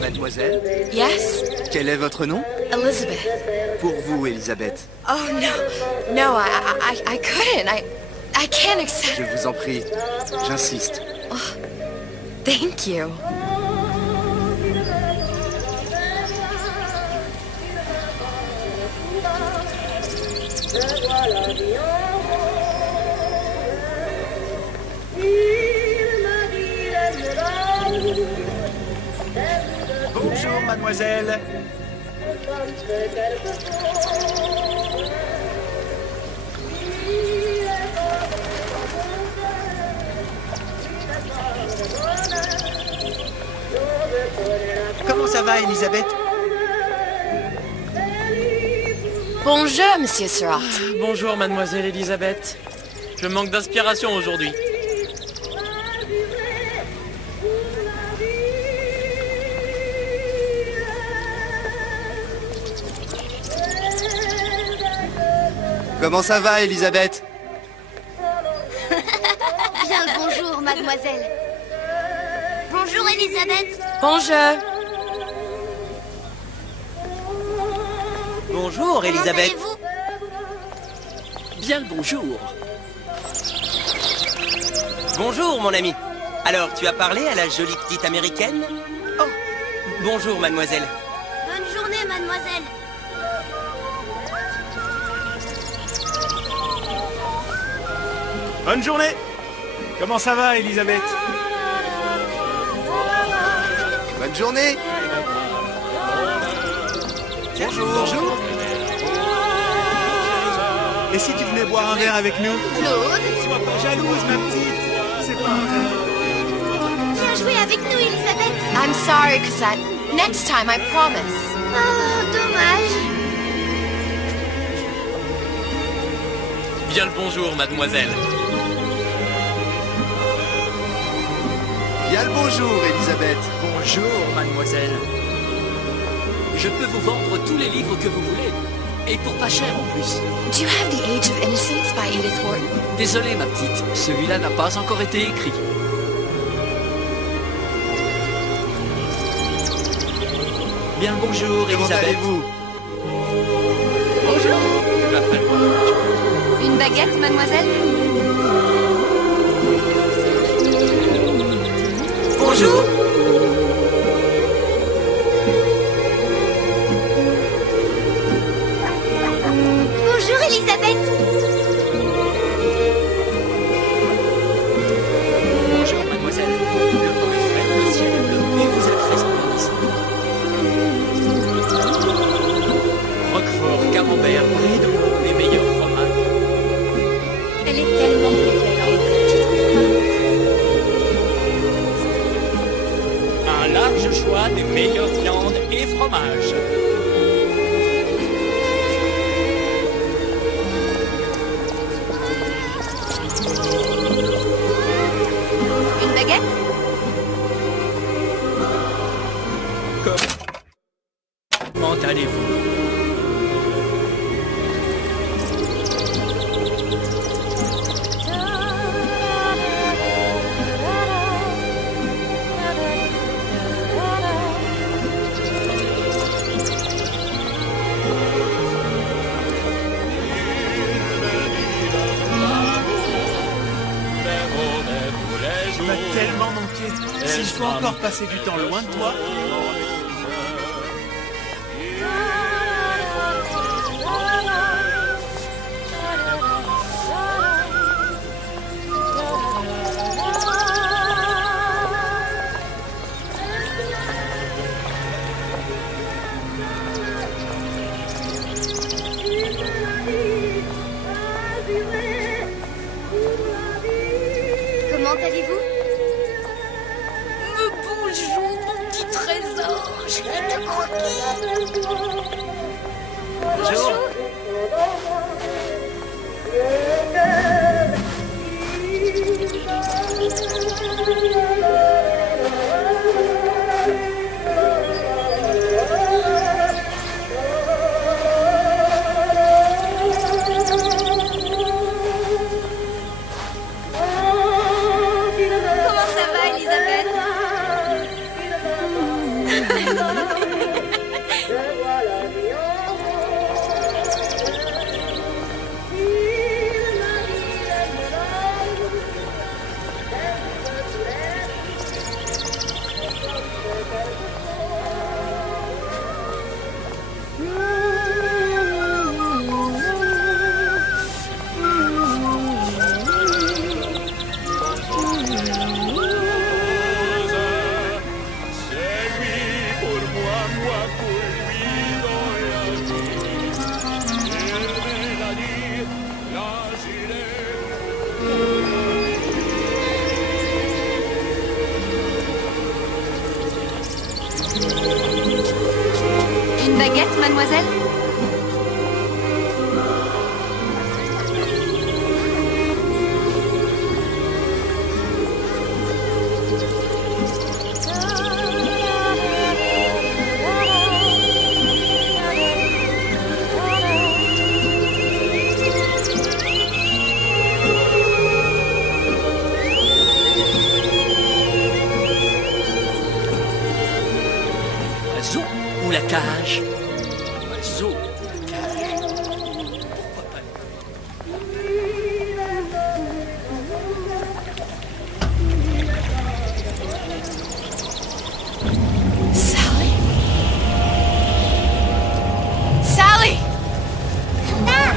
Mademoiselle, Yes? quel est votre nom? Elizabeth. Pour vous, Elisabeth. Oh, no. No, I couldn't. I can't accept... Je vous en prie, j'insiste. Thank you. Bonjour, mademoiselle. Comment ça va, Elisabeth? Bonjour, Monsieur Surratt. Bonjour, mademoiselle Elisabeth. Je manque d'inspiration aujourd'hui. Comment ça va, Elisabeth? Bien le bonjour, mademoiselle. Bonjour, Elisabeth. Bonjour. Bonjour, Comment Elisabeth. allez-vous? Bien le bonjour. Bonjour, mon ami. Alors, tu as parlé à la jolie petite américaine? Oh, bonjour, mademoiselle. Bonne journée, mademoiselle. Bonne journée. Comment ça va, Elisabeth? Bonne journée. Bonjour. Bonjour. Et si tu venais boire un verre avec nous? Claude, Sois pas jalouse, ma petite. C'est pas viens jouer avec nous, Elisabeth. I'm sorry, Cassette. Next time, I promise. Oh, dommage. Bien le bonjour, mademoiselle. Bien le bonjour, Elisabeth. Bonjour, mademoiselle. Je peux vous vendre tous les livres que vous voulez. Et pour pas cher en plus. Do you have The Age of Innocence by Edith Wharton? Désolé, ma petite. Celui-là n'a pas encore été écrit. Bien le bonjour, Comment Elisabeth. allez-vous? Bonjour. Je m'appelle. Une baguette, mademoiselle? Bonjour. Bonjour, Elisabeth. Bonjour, mademoiselle. Le temps est frais, le ciel est bleu et vous êtes resplendissante. Roquefort, camembert, brie de Meaux, les meilleurs fromages. Elle est tellement belle. Un large choix des meilleures viandes et fromages. Une baguette? Comment allez-vous? Tu m'as tellement manqué. Si je peux encore passer du temps loin de toi. Comment allez-vous? Bonjour, mon petit trésor. Je vais te croquer. Bonjour. Une baguette, mademoiselle? Oiseau ou la cage? Oiseau ou la cage? Pourquoi pas? Sally? Sally! Come back!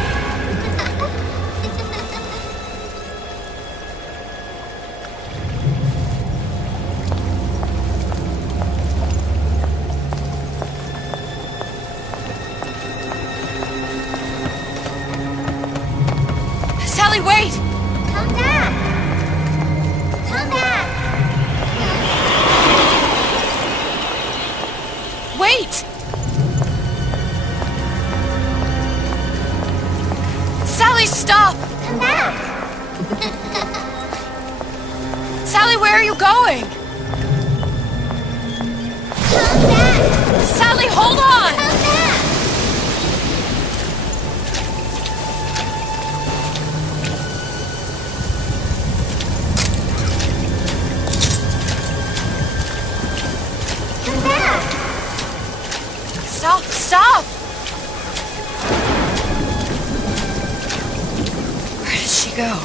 Sally, wait! Come back! Come back! Wait! Sally, stop! Come back! Sally, where are you going? Come back! Sally, hold on! Come back! Come back! Stop, stop! Where did she go?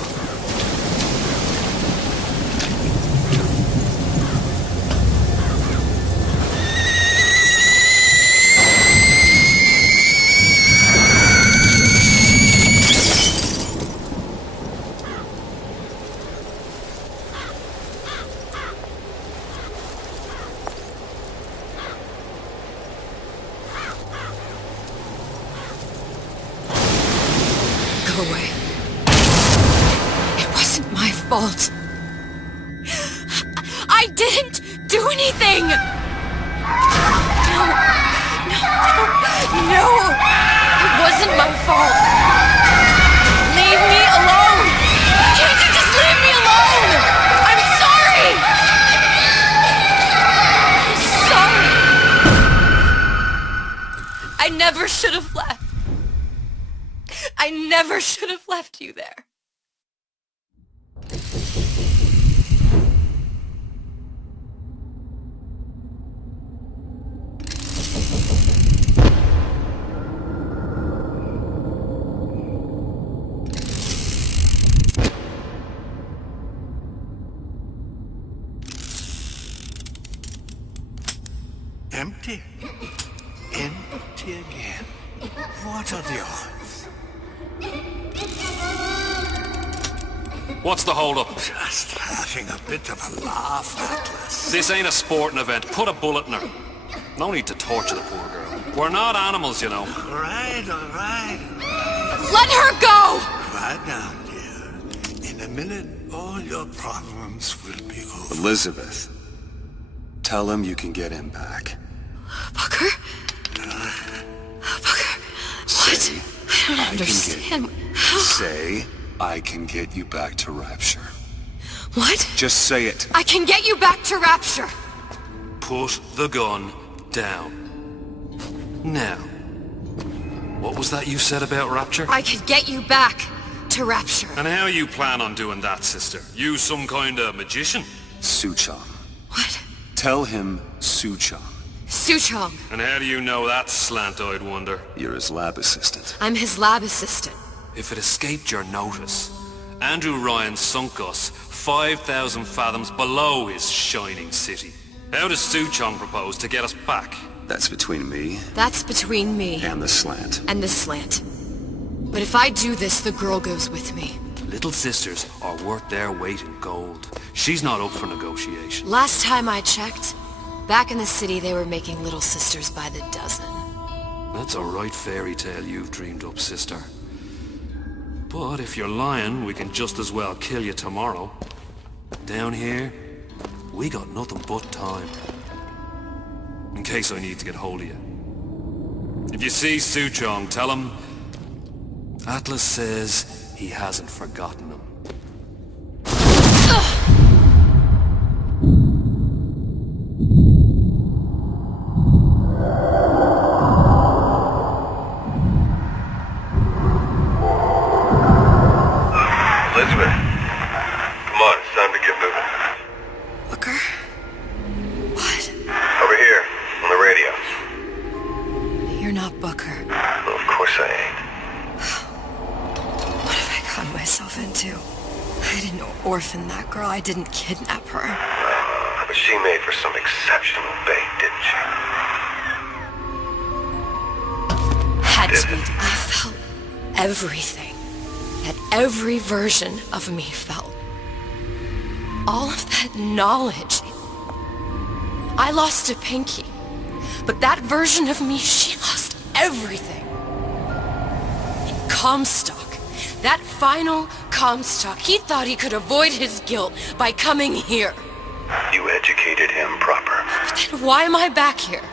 Go away. It wasn't my fault. I didn't do anything! No! It wasn't my fault! Leave me alone! Can't you just leave me alone? I'm sorry! I'm sorry! I never should have left. I never should have left you there. Empty? Empty again. What are the odds? What's the hold-up? Just having a bit of a laugh, Atlas. This ain't a sporting event. Put a bullet in her. No need to torture the poor girl. We're not animals, you know. All right. Let her go! Quiet down, dear. In a minute, all your problems will be over. Elizabeth, tell him you can get him back. Booker? Booker? What? Say, I don't understand. How? Say, I can get you back to Rapture. What? Just say it. I can get you back to Rapture! Put the gun down. Now, what was that you said about Rapture? I could get you back to Rapture. And how you plan on doing that, sister? You some kind of magician? Suchong. What? Tell him Suchong. Suchong. And how do you know that, slant-eyed wonder? You're his lab assistant. I'm his lab assistant. If it escaped your notice, Andrew Ryan sunk us 5,000 fathoms below his shining city. How does Suchong propose to get us back? That's between me That's between me and the slant. and the slant. But if I do this, the girl goes with me. Little sisters are worth their weight in gold. She's not up for negotiation. Last time I checked, back in the city they were making little sisters by the dozen. That's a right fairy tale you've dreamed up, sister. But if you're lying, we can just as well kill you tomorrow. Down here, we got nothing but time. in case I need to get hold of you. If you see Suchong, tell him Atlas says he hasn't forgotten him. Elizabeth, come on, it's time to get moving. Booker? What? Over here, on the radio. You're not Booker. Well, of course I ain't. What have I gotten myself into? I didn't orphan that girl. I didn't kidnap her. But she made for some exceptional bait, didn't she? Had to be. I felt everything that every version of me felt. All of that knowledge. I lost a pinky. But that version of me, she lost everything. And Comstock, that final Comstock, he thought he could avoid his guilt by coming here. You educated him proper. But then why am I back here?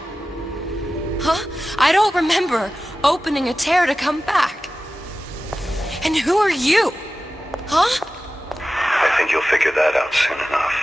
Huh? I don't remember opening a tear to come back. And who are you? Huh? I think you'll figure that out soon enough.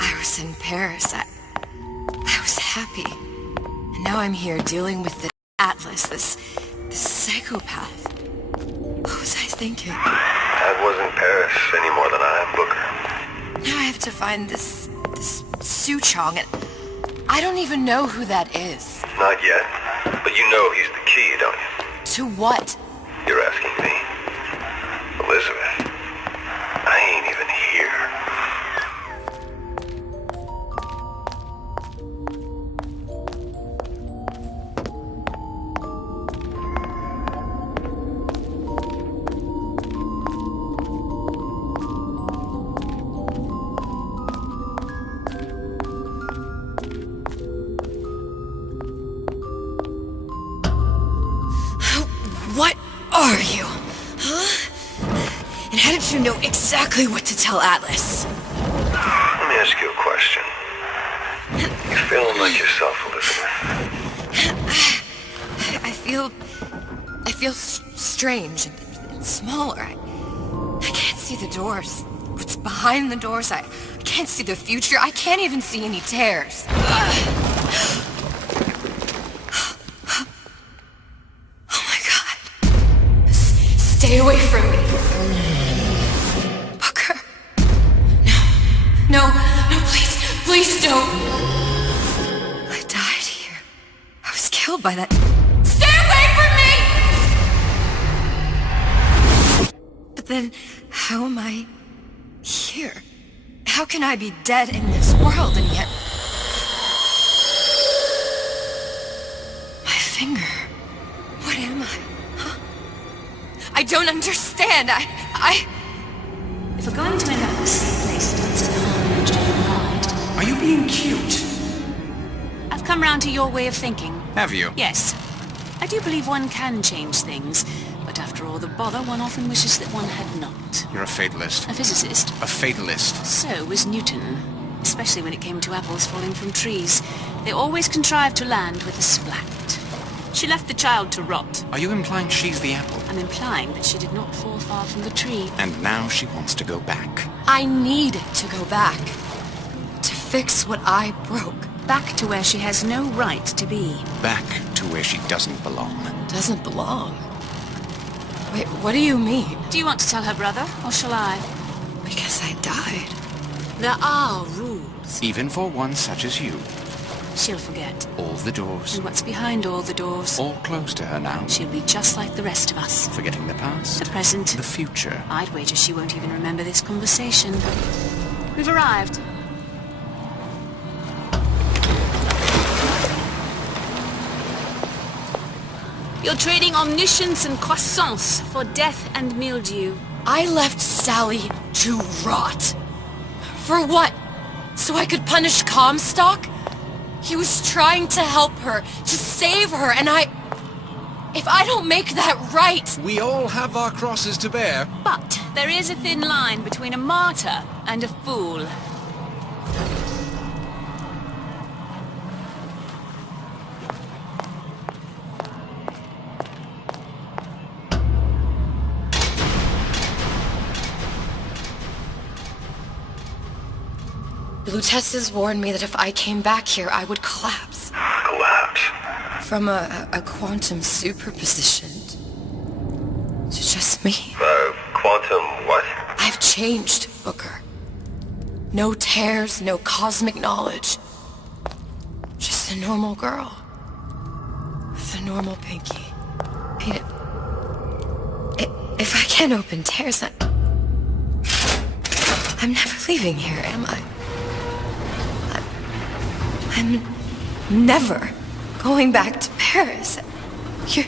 I was in Paris. I was happy. And now I'm here dealing with the Atlas, this psychopath. What was I thinking? That wasn't Paris any more than I am Booker. Now I have to find this Suchong, and I don't even know who that is. Not yet, but you know he's the key, don't you? To what? You're asking me. Elizabeth, I ain't even here. What are you? Huh? And how did you know exactly what to tell Atlas? Let me ask you a question. You feeling like yourself, Elizabeth? I feel strange and smaller. I can't see the doors. What's behind the doors? I can't see the future. I can't even see any tears. Oh my God. Stay away from me. Booker. No, please don't. I died here. I was killed by that. Stay away from me! But then, how am I here? How can I be dead in this world and yet... My finger. What am I? Huh? I don't understand. If we're going to end up in the same place as once in the Harmony Ride, Are you being cute? I've come round to your way of thinking. Have you? Yes. I do believe one can change things, but after all the bother, one often wishes that one had not. You're a fatalist. A physicist. A fatalist. So was Newton, especially when it came to apples falling from trees. They always contrived to land with a splat. She left the child to rot. Are you implying she's the apple? I'm implying that she did not fall far from the tree. And now she wants to go back. I need to go back. To fix what I broke. Back to where she has no right to be. Back to where she doesn't belong. Doesn't belong. Wait, what do you mean? Do you want to tell her brother, or shall I? Because I died. There are rules. Even for one such as you. She'll forget. All the doors. And what's behind all the doors? All closed to her now. She'll be just like the rest of us. Forgetting the past. The present. The future. I'd wager she won't even remember this conversation. We've arrived. You're trading omniscience and croissance for death and mildew. I left Sally to rot. For what? So I could punish Comstock? He was trying to help her, to save her, and if I don't make that right... We all have our crosses to bear. But there is a thin line between a martyr and a fool. Blue Tessa's warned me that if I came back here, I would collapse. Collapse? From a quantum superposition to just me. Quantum what? I've changed, Booker. No tears, no cosmic knowledge. Just a normal girl. With a normal pinky. If I can't open tears, I'm never leaving here, am I? I'm never going back to Paris. You're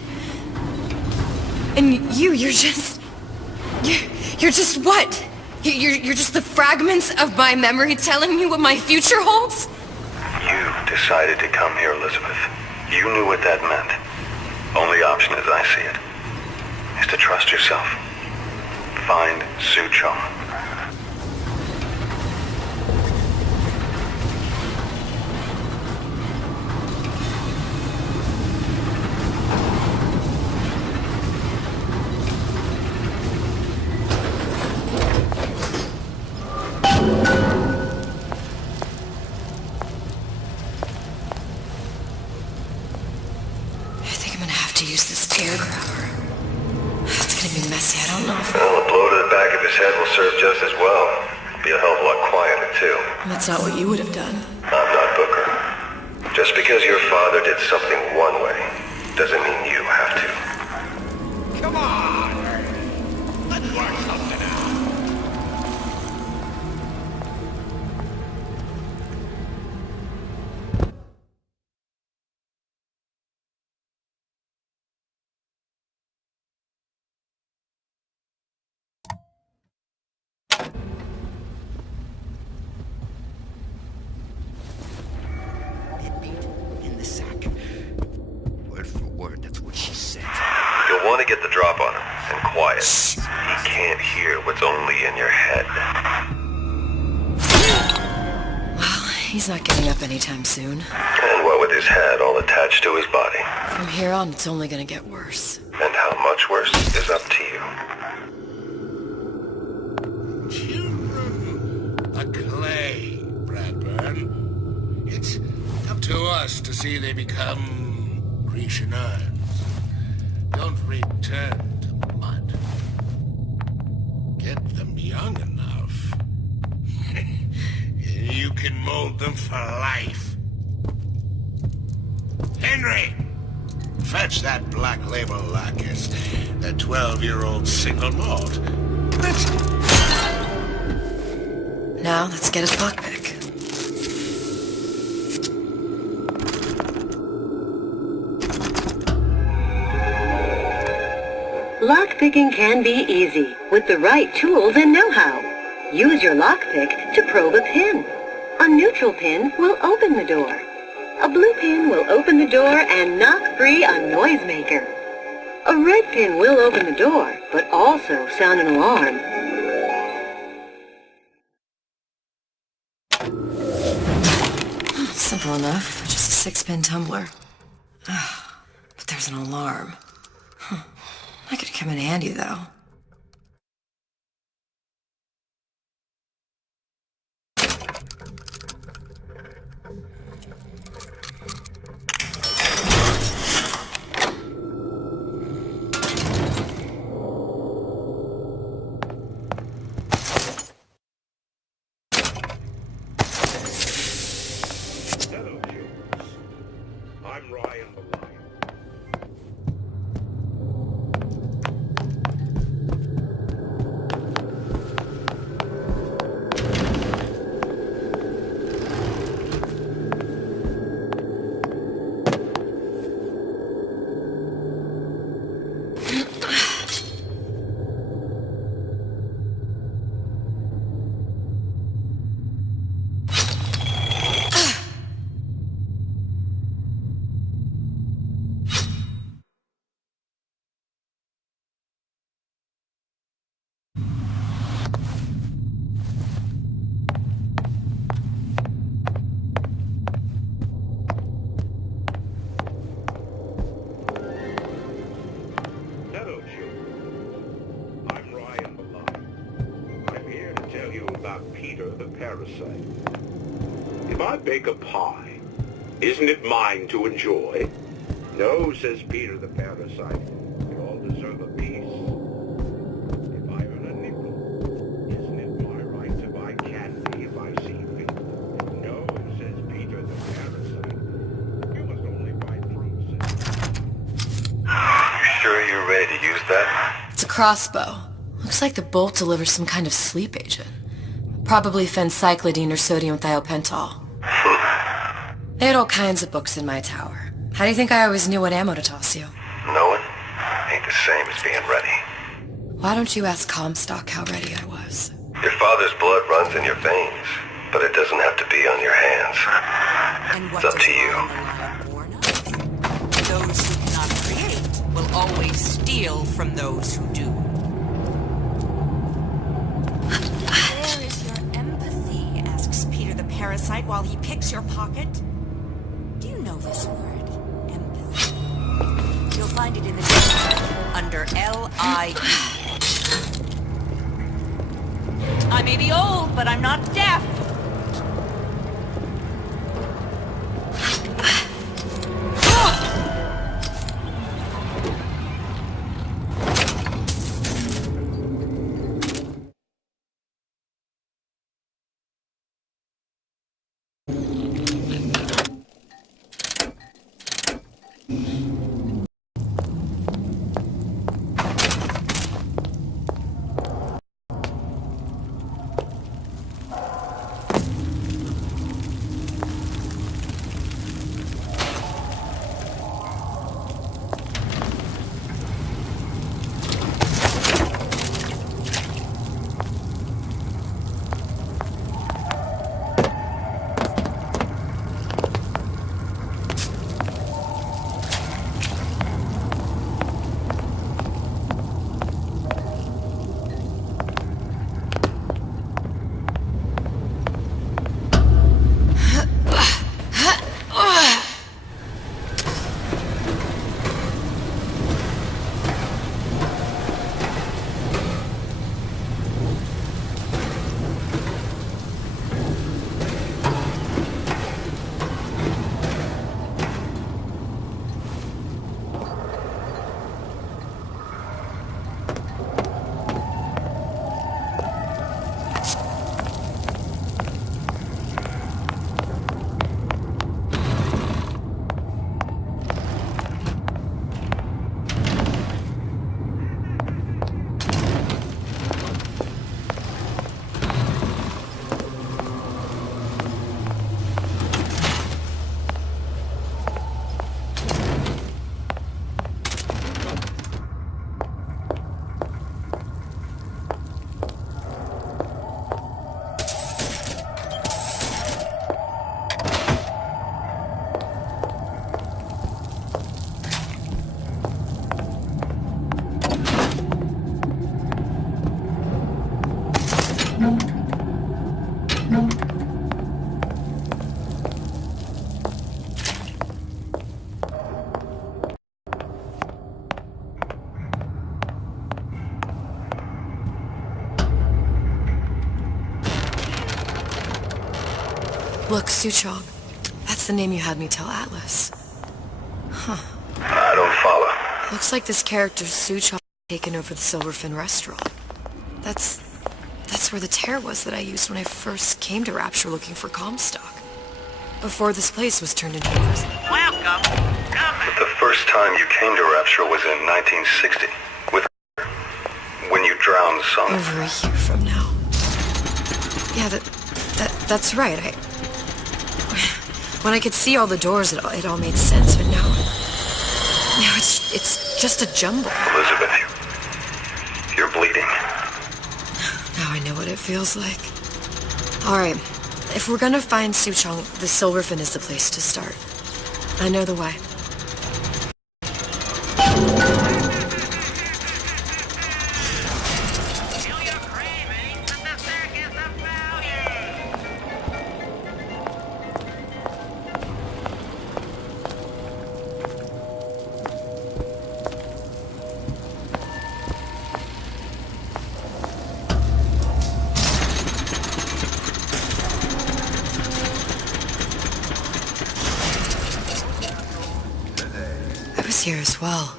just what? You're just the fragments of my memory telling me what my future holds? You decided to come here, Elizabeth. You knew what that meant. Only option as I see it is to trust yourself. Find Suchong. Use this air grabber. It's gonna be messy, I don't know if... Well, a blow to the back of his head will serve just as well. Be a hell of a lot quieter, too. That's not what you would have done. I'm not Booker. Just because your father did something one way, doesn't mean you have to. Come on! Let's work something out. In the sack. Word for word, that's what she said. You'll want to get the drop on him, and quiet. He can't hear what's only in your head. Well, he's not getting up anytime soon. And what with his head all attached to his body. From here on, it's only gonna get worse. And how much worse is up to you. Children, a clay, Bradburn. It's up to us to see they become Grecian urns. Don't return to mud. Get them young enough. You can mold them for life. Henry! Fetch that black label lacquers. That 12-year-old single malt. Now, let's get his lockpick. Lockpicking can be easy with the right tools and know-how. Use your lockpick to probe a pin. A neutral pin will open the door. A blue pin will open the door and knock free a noisemaker. A red pin will open the door, but also sound an alarm. Simple enough. Just a 6-pin tumbler. But there's an alarm. That could come in handy, though. Hello, humans. I'm Ryan the Lion. about Peter the parasite. If I bake a pie, isn't it mine to enjoy? No, says Peter the parasite. We all deserve a piece. If I earn a nickel, isn't it my right to buy candy if I see fit? No, says Peter the parasite. You must only buy fruits and... You sure you're ready to use that? It's a crossbow. Looks like the bolt delivers some kind of sleep agent. Probably phencyclidine or sodium thiopental. They had all kinds of books in my tower. How do you think I always knew what ammo to toss you? Knowing ain't the same as being ready. Why don't you ask Comstock how ready I was? Your father's blood runs in your veins, but it doesn't have to be on your hands. It's up to you. Those who cannot create will always steal from those who do. Where is your empathy? Asks Peter the parasite while he picks your pocket. Do you know this word? Empathy. You'll find it in the dictionary under L-I-E. I may be old, but I'm not deaf. Look, Suchong. That's the name you had me tell Atlas. Huh. I don't follow. Looks like this character's Suchong taken over the Silverfin restaurant. That's where the tear was that I used when I first came to Rapture looking for Comstock. Before this place was turned into a prison. Welcome. But the first time you came to Rapture was in 1960, with when you drowned some. Over a year from now. Yeah, that's right. When I could see all the doors, it all made sense, but now it's just a jumble. Elizabeth, you're bleeding. Now I know what it feels like. All right, if we're gonna find Suchong, the Silverfin is the place to start. I know the way. was here as well.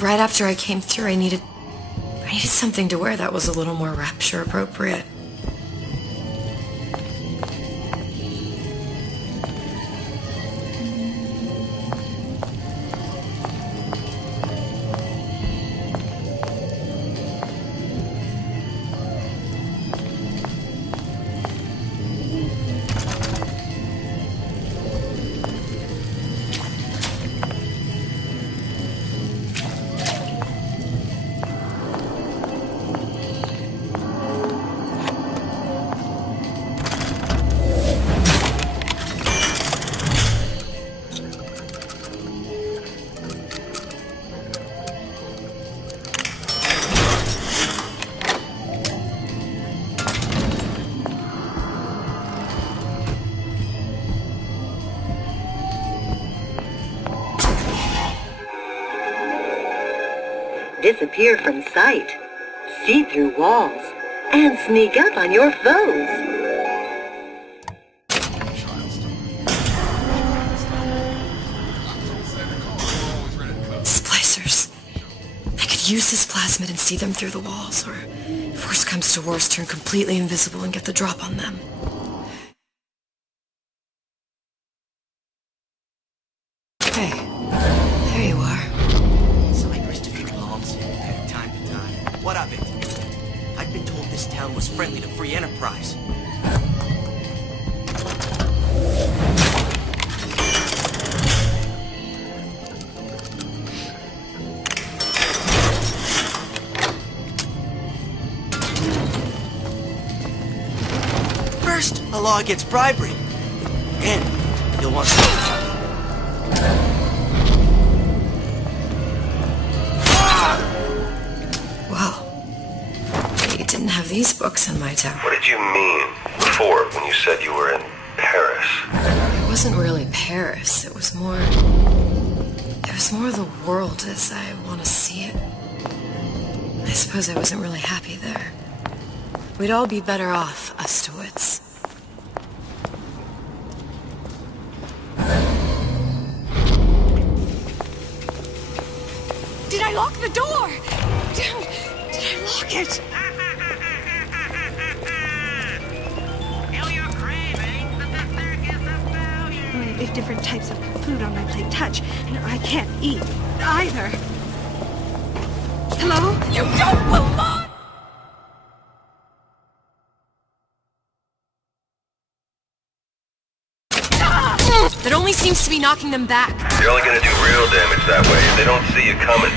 Right after I came through, I needed something to wear that was a little more rapture appropriate. Disappear from sight, see through walls, and sneak up on your foes. Splicers. I could use this plasmid and see them through the walls, or if worst comes to worst, turn completely invisible and get the drop on them. Hey, there you are. Cypress to be alarms from time to time. What of it? I've been told this town was friendly to free enterprise. First, a law against bribery. Then, you'll want Well, you didn't have these books in my town. What did you mean before when you said you were in Paris? It wasn't really Paris. It was more the world as I want to see it. I suppose I wasn't really happy there. We'd all be better off, us to wits. Did I lock the door? Did I lock it? Only if different types of food on my plate touch, and I can't eat either. Hello? You don't belong! That only seems to be knocking them back. You're only gonna do real damage that way if they don't see you coming.